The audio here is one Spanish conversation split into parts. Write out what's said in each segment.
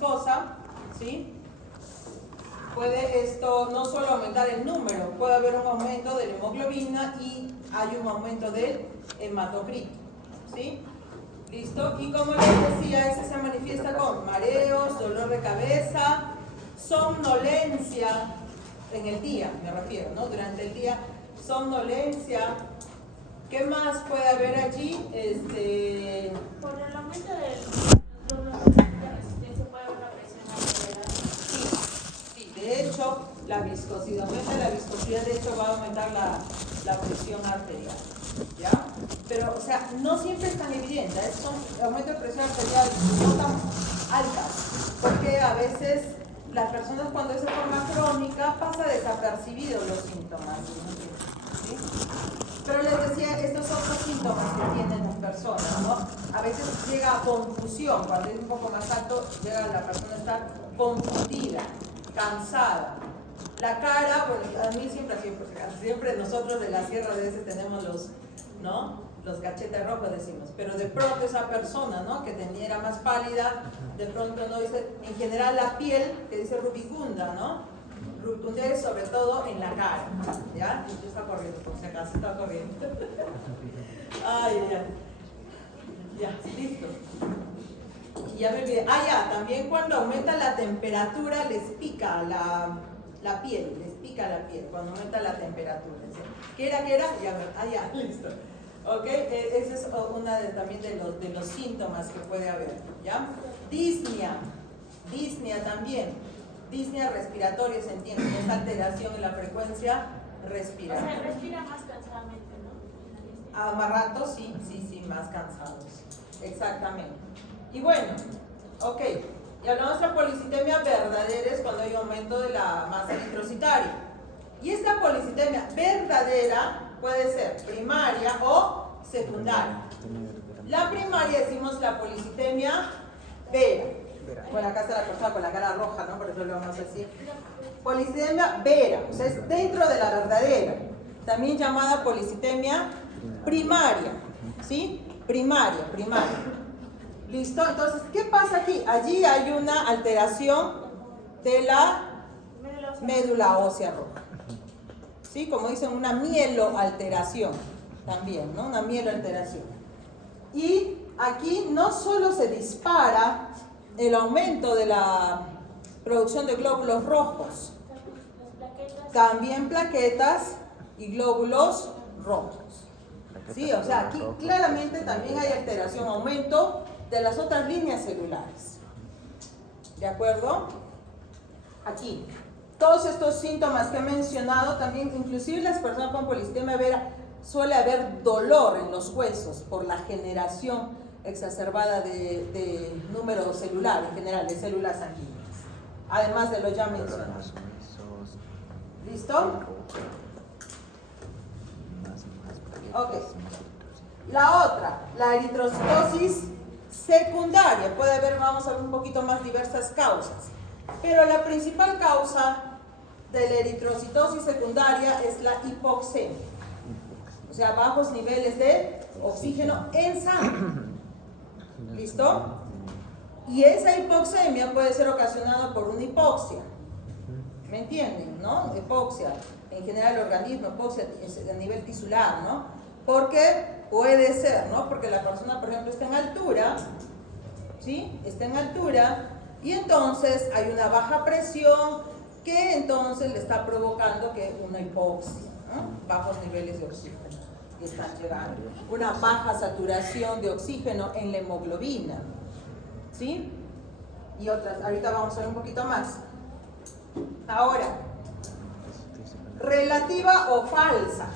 viscosa, ¿sí? Puede esto no solo aumentar el número, puede haber un aumento de la hemoglobina y hay un aumento del hematocrito, ¿sí? ¿Listo? Y como les decía, ese se manifiesta con mareos, dolor de cabeza, somnolencia, en el día me refiero, ¿no? Durante el día, somnolencia. ¿Qué más puede haber allí? Por el aumento de resistencia puede haber una presión arterial. Sí, de hecho, la viscosidad, aumenta la viscosidad, de hecho va a aumentar la presión arterial, ¿ya? Pero, o sea, no siempre es tan evidente, son aumentos de presión arterial no tan altas, porque a veces las personas cuando es de forma crónica pasa desapercibidos los síntomas, ¿sí? Pero les decía, estos son los síntomas que tienen las personas, ¿no? A veces llega a confusión, cuando es un poco más alto, llega la persona a estar confundida, cansada. La cara, bueno, a mí siempre nosotros de la sierra de veces tenemos los cachetes rojos, decimos, pero de pronto esa persona, ¿no? Que era más pálida, de pronto no dice, en general la piel, que dice rubicunda, ¿no? Rubicunda es sobre todo en la cara, ¿ya? Y está corriendo, por si acaso está corriendo. Ay, ya, listo. Y ya me olvidé. Ya, también cuando aumenta la temperatura les pica la piel, cuando aumenta la temperatura. ¿Sí? ¿Qué era? Ya, listo. Ok, ese es una también de los síntomas que puede haber, ¿ya? Disnea también. Disnea respiratoria, se entiende, esa alteración en la frecuencia respiratoria. O sea, respira más cansadamente, ¿no? A más rato, sí, más cansados. Exactamente. Y bueno, ok, y hablamos de la policitemia verdadera, es cuando hay aumento de la masa eritrocitaria. Y esta policitemia verdadera puede ser primaria o secundaria. La primaria decimos la policitemia vera. Bueno, acá está la persona con la cara roja, ¿no? Por eso lo vamos a decir. Policitemia vera, o sea, es dentro de la verdadera. También llamada policitemia primaria, ¿sí? Primaria. ¿Listo? Entonces, ¿qué pasa aquí? Allí hay una alteración de la médula ósea roja. ¿Sí? Como dicen, una mieloalteración también, ¿no? Una mieloalteración. Y aquí no solo se dispara el aumento de la producción de glóbulos rojos, también plaquetas y glóbulos rojos. Sí, o sea, aquí claramente también hay alteración, aumento de las otras líneas celulares. ¿De acuerdo? Aquí. Todos estos síntomas que he mencionado, también, inclusive las personas con policitemia vera, suele haber dolor en los huesos por la generación exacerbada de número celular, en general, de células sanguíneas, además de lo ya mencionado. ¿Listo? Ok. La otra, la eritrocitosis secundaria. Puede haber, vamos a ver un poquito más diversas causas, pero la principal causa de la eritrocitosis secundaria es la hipoxemia, o sea, bajos niveles de oxígeno en sangre. ¿Listo? Y esa hipoxemia puede ser ocasionada por una hipoxia. ¿Me entienden? ¿No? Hipoxia, en general el organismo, hipoxia a nivel tisular, ¿no? Porque puede ser, ¿no? Porque la persona, por ejemplo, está en altura, ¿sí? Está en altura y entonces hay una baja presión que entonces le está provocando que una hipoxia, ¿no? Bajos niveles de oxígeno que están llegando, una baja saturación de oxígeno en la hemoglobina, ¿sí? Y otras, ahorita vamos a ver un poquito más. Ahora, relativa o falsa,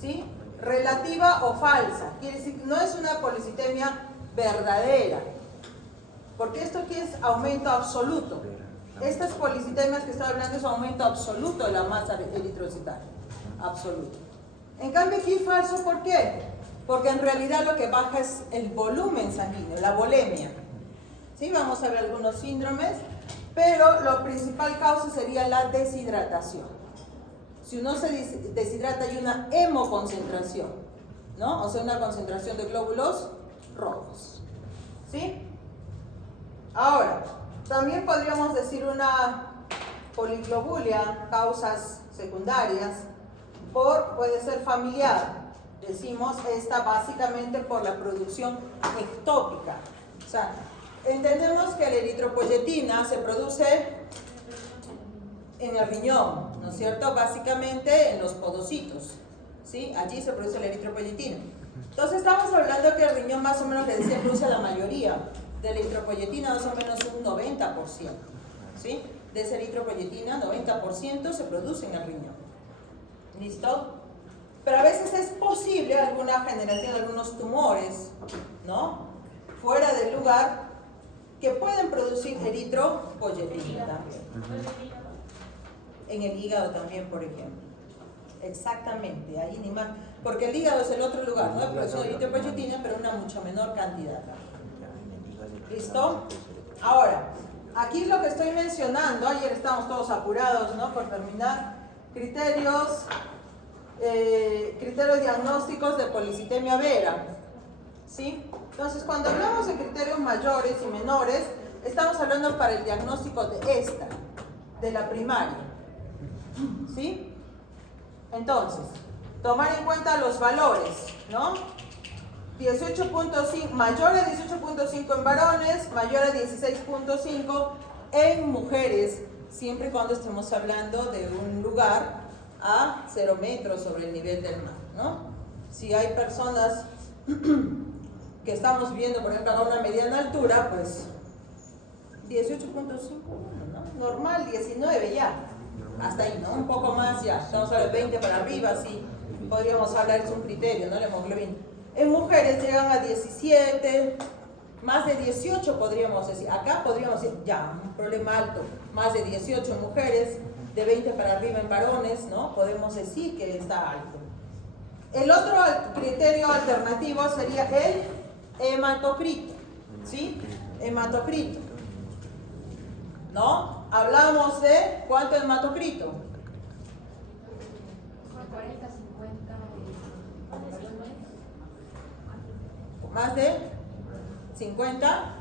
¿sí? Relativa o falsa, quiere decir que no es una policitemia verdadera, porque esto aquí es aumento absoluto. Estas policitemias que estoy hablando es aumento absoluto de la masa eritrocitaria, absoluto. En cambio aquí falso, ¿por qué? Porque en realidad lo que baja es el volumen sanguíneo, la volemia. ¿Sí? Vamos a ver algunos síndromes, pero la principal causa sería la deshidratación. Si uno se deshidrata hay una hemoconcentración, ¿no? O sea, una concentración de glóbulos rojos. ¿Sí? Ahora, También podríamos decir una poliglobulia, causas secundarias, puede ser familiar. Decimos esta básicamente por la producción ectópica. O sea, entendemos que la eritropoyetina se produce en el riñón, ¿no es cierto? Básicamente en los podocitos, ¿sí? Allí se produce la eritropoyetina. Entonces estamos hablando que el riñón más o menos, le decía, produce la mayoría de la eritropoyetina, más o menos un 90%, ¿sí? De esa eritropoyetina, 90% se produce en el riñón. ¿Listo? Pero a veces es posible alguna generación de algunos tumores, ¿no? Fuera del lugar, que pueden producir eritropoyetina también. En el hígado también, por ejemplo. Exactamente, ahí ni más. Porque el hígado es el otro lugar, ¿no? De producción de eritropoyetina, pero una mucho menor cantidad. ¿Listo? Ahora, aquí lo que estoy mencionando, ayer estamos todos apurados, ¿no? Por terminar, criterios diagnósticos de policitemia vera, ¿sí? Entonces, cuando hablamos de criterios mayores y menores, estamos hablando para el diagnóstico de esta, de la primaria, ¿sí? Entonces, tomar en cuenta los valores, ¿no? 18.5, mayor a 18.5 en varones, mayor a 16.5 en mujeres, siempre y cuando estemos hablando de un lugar a 0 metros sobre el nivel del mar, ¿no? Si hay personas que estamos viendo, por ejemplo, a una mediana altura, pues 18.5, ¿no? Normal, 19 ya, hasta ahí, ¿no? Un poco más ya, estamos hablando de 20 para arriba, sí, podríamos hablar, es un criterio, ¿no? La hemoglobina. En mujeres llegan a 17, más de 18 podríamos decir, acá podríamos decir, ya, un problema alto, más de 18 en mujeres, de 20 para arriba en varones, ¿no? Podemos decir que está alto. El otro criterio alternativo sería el hematocrito, ¿sí? Hematocrito, ¿no? Hablamos de, ¿cuánto hematocrito? 40, 50. ¿Más de 50?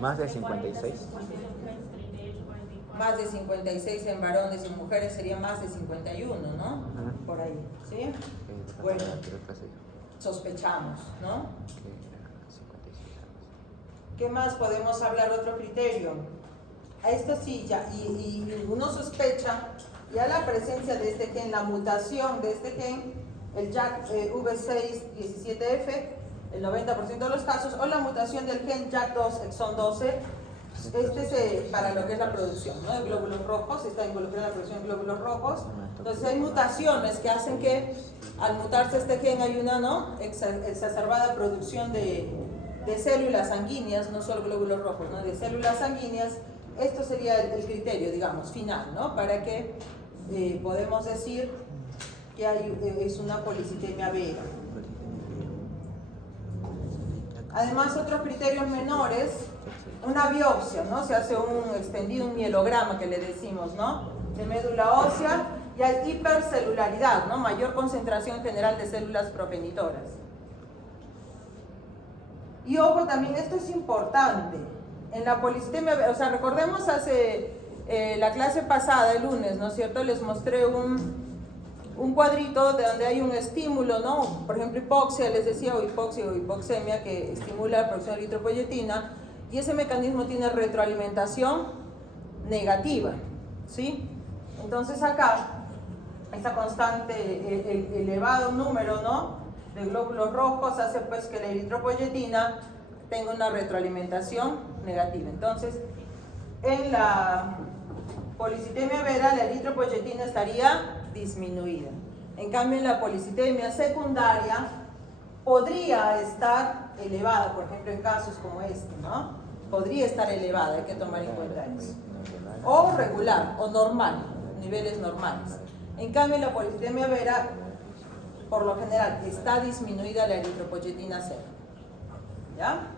Más de 56. Más de 56 en varones y mujeres sería más de 51, ¿no? Por ahí, ¿sí? Bueno, sospechamos, ¿no? ¿Qué más podemos hablar? Otro criterio. A esto sí, ya, y uno sospecha ya la presencia de este gen, la mutación de este gen, el JAK-V6-17F, el 90% de los casos, o la mutación del gen JAK2 exon 12, para lo que es la producción, ¿no? De glóbulos rojos, está involucrada en la producción de glóbulos rojos. Entonces hay mutaciones que hacen que al mutarse este gen hay una, ¿no?, exacerbada producción de células sanguíneas, no solo glóbulos rojos, ¿no?, de células sanguíneas. Esto sería el criterio, digamos, final, ¿no?, para que podemos decir que es una policitemia vera. Además, otros criterios menores, una biopsia, ¿no? Se hace un extendido, un mielograma que le decimos, ¿no?, de médula ósea, y hay hipercelularidad, ¿no?, mayor concentración general de células progenitoras. Y ojo, también esto es importante, en la policitemia, o sea, recordemos hace la clase pasada, el lunes, ¿no es cierto?, les mostré un cuadrito de donde hay un estímulo, ¿no?, por ejemplo hipoxia, les decía, o hipoxia o hipoxemia, que estimula la producción de eritropoyetina, y ese mecanismo tiene retroalimentación negativa, ¿sí? Entonces acá, esta constante, el elevado número, ¿no?, de glóbulos rojos hace pues que la eritropoyetina tenga una retroalimentación negativa. Entonces, en la policitemia vera, la eritropoyetina estaría disminuida. En cambio, en la policitemia secundaria podría estar elevada, por ejemplo, en casos como este, ¿no? Podría estar elevada, hay que tomar en cuenta eso. O regular, o normal, niveles normales. En cambio, en la policitemia vera, por lo general, está disminuida la eritropoyetina cero. ¿Ya?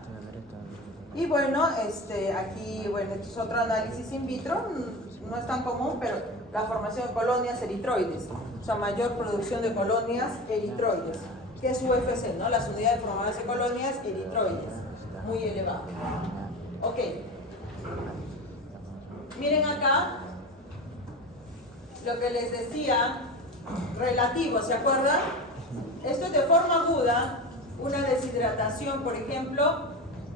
Y bueno, aquí, bueno, esto es otro análisis in vitro, no es tan común, pero la formación de colonias eritroides, o sea, mayor producción de colonias eritroides, que es UFC, ¿no?, las unidades formadoras de colonias eritroides. muy elevado. Ok. Miren acá lo que les decía, relativo, ¿se acuerdan? Esto es de forma aguda, una deshidratación, por ejemplo,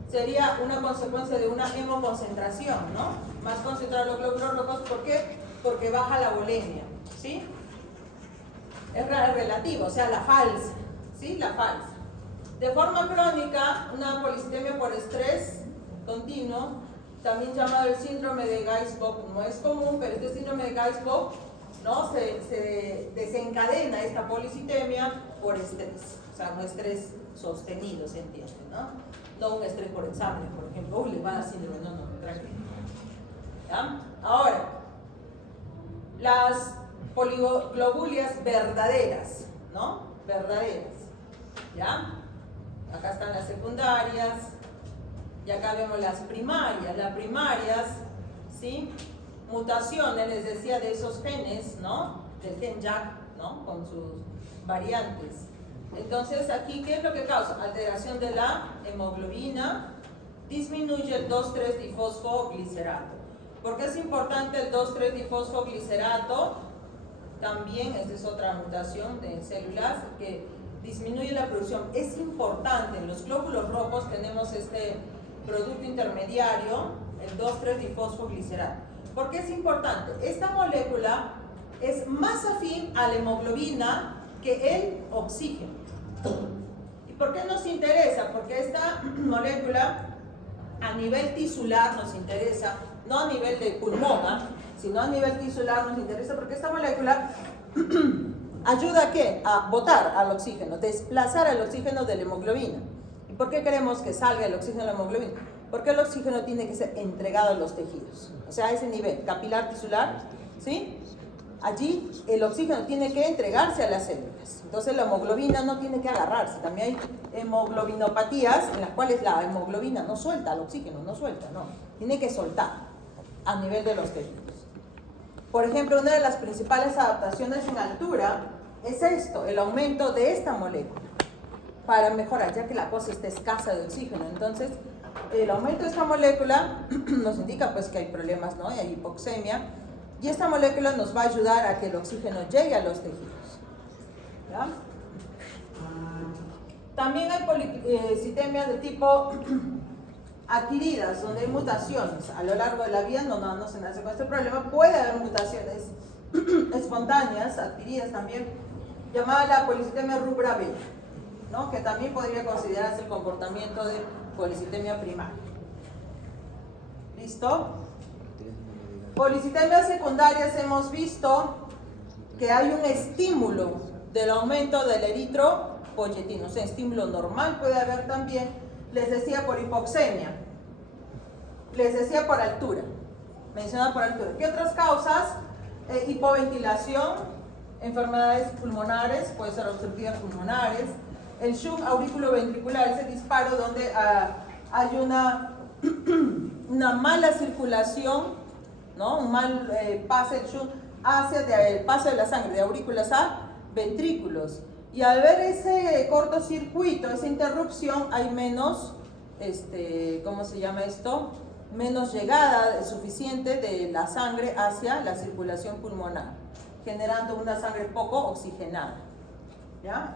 sería una consecuencia de una hemoconcentración, ¿no? Más concentrados los glóbulos rojos, ¿por qué? Porque baja la volemia, ¿sí? Es relativo, o sea, la falsa, ¿sí? La falsa. De forma crónica, una policitemia por estrés continuo, también llamado el síndrome de Geist-Bock, no es común, pero este síndrome de Geist-Bock, ¿no? Se desencadena esta policitemia por estrés, o sea, un estrés sostenido, se entiende, ¿no? No un estrés por examen, por ejemplo, le va a dar síndrome, no, tranquilo. ¿Ya? Ahora, las poliglobulias verdaderas, ¿no? Verdaderas, ¿ya? Acá están las secundarias, y acá vemos las primarias. Las primarias, ¿sí? Mutaciones, les decía, de esos genes, ¿no? Del gen JAK, ¿no? Con sus variantes. Entonces, aquí, ¿qué es lo que causa? Alteración de la hemoglobina, disminuye el 2,3-difosfoglicerato. ¿Por qué es importante el 2,3-difosfoglicerato? También, esta es otra mutación de células que disminuye la producción. Es importante, en los glóbulos rojos tenemos este producto intermediario, el 2,3-difosfoglicerato. ¿Por qué es importante? Esta molécula es más afín a la hemoglobina que el oxígeno. ¿Y por qué nos interesa? Porque esta molécula a nivel tisular nos interesa, no a nivel de pulmón, sino a nivel tisular nos interesa porque esta molécula ayuda a ¿qué? A botar al oxígeno, desplazar al oxígeno de la hemoglobina. ¿Y por qué queremos que salga el oxígeno de la hemoglobina? Porque el oxígeno tiene que ser entregado a los tejidos, o sea, a ese nivel, capilar, tisular, ¿sí? Allí el oxígeno tiene que entregarse a las células. Entonces la hemoglobina no tiene que agarrarse. También hay hemoglobinopatías en las cuales la hemoglobina no suelta al oxígeno, no suelta, no. Tiene que soltar a nivel de los tejidos. Por ejemplo, una de las principales adaptaciones en altura es esto, el aumento de esta molécula para mejorar, ya que la cosa está escasa de oxígeno. Entonces, el aumento de esta molécula nos indica pues que hay problemas, ¿no? Hay hipoxemia. Y esta molécula nos va a ayudar a que el oxígeno llegue a los tejidos. ¿Ya? También hay policitemias de tipo adquiridas, donde hay mutaciones. A lo largo de la vida no se nace con este problema. Puede haber mutaciones espontáneas, adquiridas también, llamada la policitemia rubra B, ¿no? Que también podría considerarse el comportamiento de policitemia primaria. ¿Listo? Policitemias secundarias hemos visto que hay un estímulo del aumento del eritropoyetino, o sea, estímulo normal puede haber también, les decía por hipoxemia, les decía por altura, mencionaba por altura. ¿Qué otras causas? Hipoventilación, enfermedades pulmonares, puede ser obstructivas pulmonares, el shunt auriculoventricular, ese disparo donde hay una mala circulación, ¿no? Un mal pase del shunt hacia el paso de la sangre de aurículas a ventrículos. Y al ver ese cortocircuito, esa interrupción, hay menos, ¿cómo se llama esto? Menos llegada suficiente de la sangre hacia la circulación pulmonar, generando una sangre poco oxigenada. ¿Ya?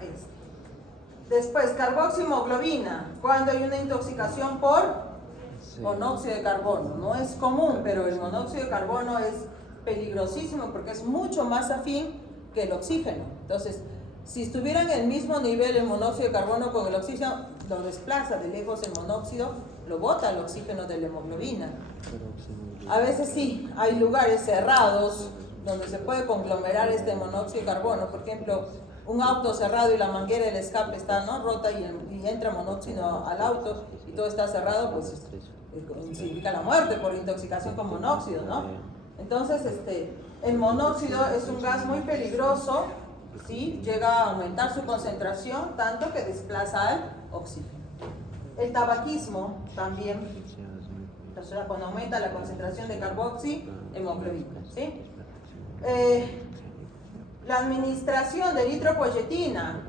Después, carboximoglobina, cuando hay una intoxicación por monóxido de carbono. No es común, pero el monóxido de carbono es peligrosísimo porque es mucho más afín que el oxígeno. Entonces, si estuvieran en el mismo nivel el monóxido de carbono con el oxígeno, lo desplaza de lejos el monóxido, lo bota el oxígeno de la hemoglobina. A veces sí, hay lugares cerrados donde se puede conglomerar este monóxido de carbono. Por ejemplo, un auto cerrado y la manguera del escape está, ¿no? Rota y entra monóxido al auto y todo está cerrado, pues significa la muerte por intoxicación con monóxido, ¿no? Entonces, el monóxido es un gas muy peligroso, ¿sí? Llega a aumentar su concentración tanto que desplaza al oxígeno. El tabaquismo también, o sea, cuando aumenta la concentración de carboxihemoglobina, ¿sí? La administración de eritropoyetina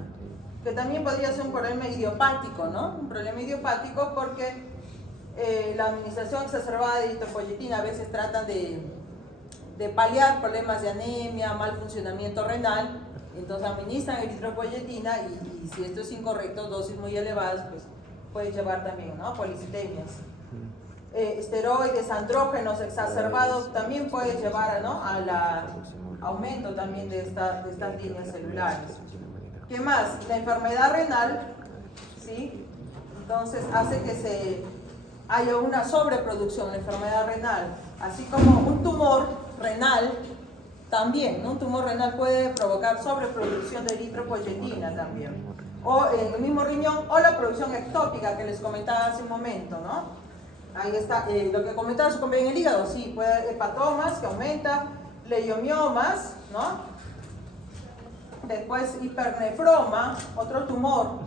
que también podría ser un problema idiopático, ¿no? Un problema idiopático porque la administración exacerbada de eritropoyetina a veces trata de paliar problemas de anemia, mal funcionamiento renal, entonces administran eritropoyetina y si esto es incorrecto, dosis muy elevadas, pues puede llevar también, ¿no? Policitemias. Esteroides, andrógenos exacerbados también puede llevar, ¿no? Al aumento también de estas líneas celulares. ¿Qué más? La enfermedad renal, ¿sí? Entonces hace que haya una sobreproducción, la enfermedad renal, así como un tumor renal también, ¿no? Un tumor renal puede provocar sobreproducción de eritropoyetina también, o en el mismo riñón, o la producción ectópica que les comentaba hace un momento, ¿no? Ahí está, lo que comentaba en el hígado, sí, puede haber hepatomas que aumenta, leiomiomas, ¿no? Después hipernefroma, otro tumor,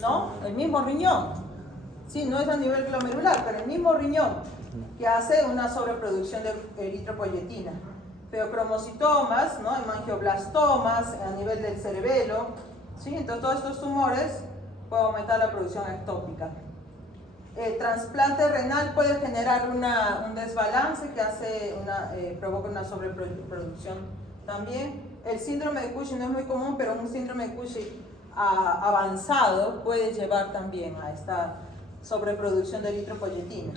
¿no? El mismo riñón, sí, no es a nivel glomerular, pero el mismo riñón que hace una sobreproducción de eritropoyetina. Feocromocitomas, ¿no? Hemangioblastomas a nivel del cerebelo, ¿sí? Entonces todos estos tumores pueden aumentar la producción ectópica. Trasplante renal puede generar un desbalance que provoca una sobreproducción también. El síndrome de Cushing no es muy común, pero un síndrome de Cushing avanzado puede llevar también a esta sobreproducción de eritropoyetina.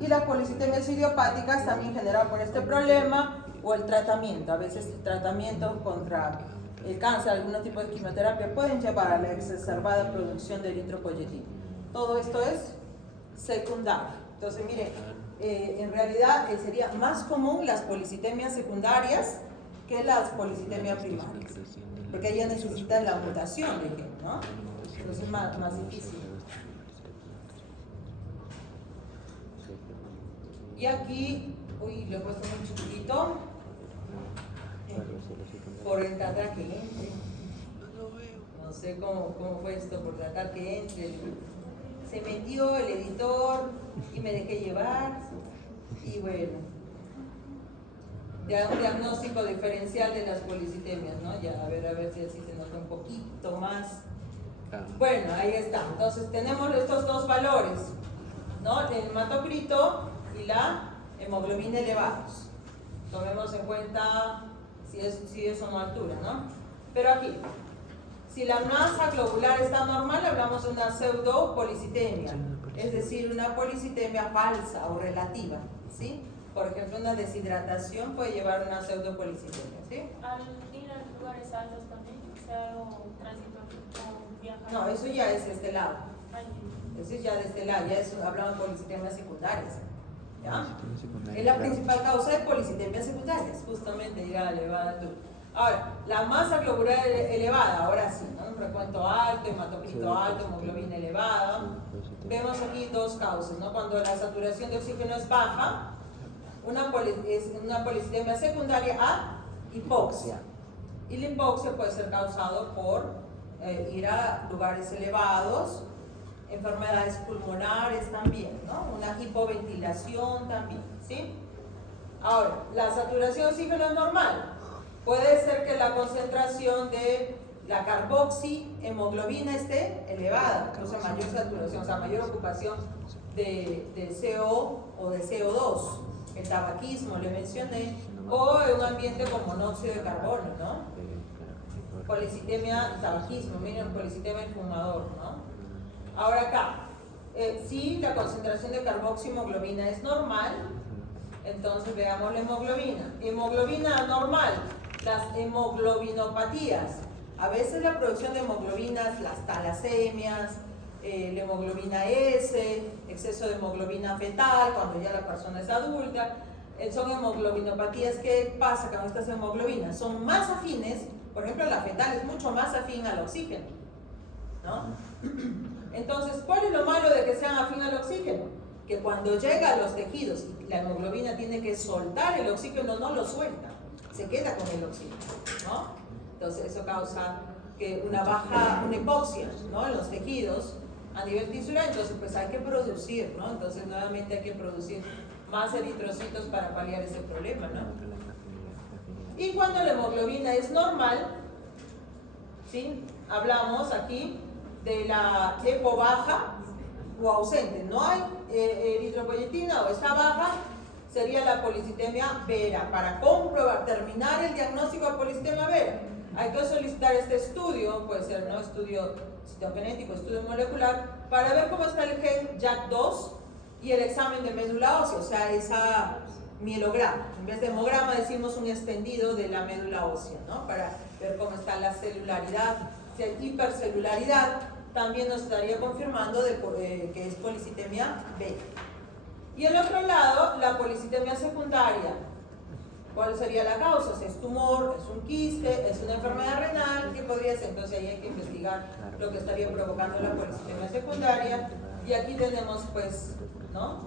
Y las policitemias idiopáticas también generadas por este problema o el tratamiento. A veces tratamientos contra el cáncer, algún tipo de quimioterapia pueden llevar a la exacerbada producción de eritropoyetina. Todo esto es secundario. Entonces, miren, en realidad sería más común las policitemias secundarias que las policitemias primarias, porque ella necesita la mutación de gen, ¿no? Entonces es más difícil. Y aquí, uy, lo he puesto muy chiquitito, por tratar que entre. No sé cómo fue esto, por tratar que entre. Se metió el editor y me dejé llevar, y bueno. Ya un diagnóstico diferencial de las policitemias, ¿no? Ya, a ver si así se nota un poquito más. Bueno, ahí está. Entonces tenemos estos dos valores, ¿no? El hematocrito y la hemoglobina elevados. Tomemos en cuenta si es o no altura, ¿no? Pero aquí, si la masa globular está normal, hablamos de una pseudopolicitemia, es decir, una policitemia falsa o relativa, ¿sí? Por ejemplo, una deshidratación puede llevar a una pseudopolicitemia, ¿sí? Al ir a lugares altos también, o sea, algo tránsito o viajar. No, eso ya es de este lado. Eso es ya de este lado, hablamos de policitemias secundarias. ¿Ya? Es la principal causa de policitemias secundarias, justamente ir a la elevada altura. Ahora, la masa globular elevada, ahora sí, ¿no? Un recuento alto, hematocrito alto, hemoglobina elevada. Vemos aquí dos causas, ¿no? Cuando la saturación de oxígeno es baja, es una policitemia secundaria a hipoxia. Y la hipoxia puede ser causado por ir a lugares elevados, enfermedades pulmonares también, ¿no? Una hipoventilación también, ¿sí? Ahora, la saturación de oxígeno es normal. Puede ser que la concentración de la carboxihemoglobina esté elevada, entonces mayor saturación, o sea, mayor ocupación de CO o de CO2. El tabaquismo, le mencioné, o en un ambiente con monóxido de carbono, ¿no? Policitemia, tabaquismo, miren, policitemia del fumador, ¿no? Ahora acá, si la concentración de carboxihemoglobina es normal, entonces veamos la hemoglobina. Hemoglobina normal, las hemoglobinopatías. A veces la producción de hemoglobinas, las talasemias, la hemoglobina S, exceso de hemoglobina fetal cuando ya la persona es adulta, son hemoglobinopatías. ¿Qué pasa con estas hemoglobinas? Son más afines, por ejemplo la fetal es mucho más afín al oxígeno, ¿no? Entonces, ¿cuál es lo malo de que sean afín al oxígeno? Que cuando llega a los tejidos y la hemoglobina tiene que soltar el oxígeno, no lo suelta, se queda con el oxígeno, ¿no? Entonces eso causa que una hipoxia, ¿no? En los tejidos a nivel tisular, entonces pues hay que producir, ¿no? Entonces nuevamente hay que producir más eritrocitos para paliar ese problema, ¿no? Y cuando la hemoglobina es normal, ¿sí? hablamos aquí de la EPO baja o ausente. No hay eritropoyetina o está baja, sería la policitemia vera. Para comprobar, terminar el diagnóstico de policitemia vera, hay que solicitar este estudio, puede ser ¿no? estudio citogenético, estudio molecular, para ver cómo está el gen JAK2 y el examen de médula ósea, o sea, esa mielograma. En vez de hemograma decimos un extendido de la médula ósea, ¿no? Para ver cómo está la celularidad. Si hay hipercelularidad, también nos estaría confirmando que es policitemia B. Y el otro lado, la policitemia secundaria. ¿Cuál sería la causa? Si es tumor, es un quiste, es una enfermedad renal, ¿qué podría ser? Entonces ahí hay que investigar lo que estaría provocando la policitemia secundaria. Y aquí tenemos, pues, ¿no?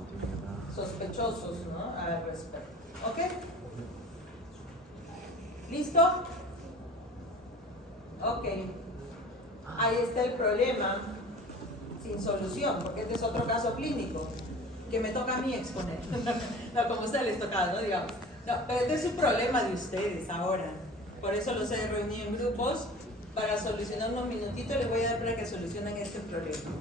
Sospechosos, ¿no? Al respecto. ¿Ok? ¿Listo? Ok. Ahí está el problema sin solución, porque este es otro caso clínico que me toca a mí exponer. No, como a ustedes les tocaba, ¿no? Digamos. No, pero este es un problema de ustedes ahora. Por eso los he reunido en grupos para solucionar unos minutitos. Les voy a dar para que solucionen este problema.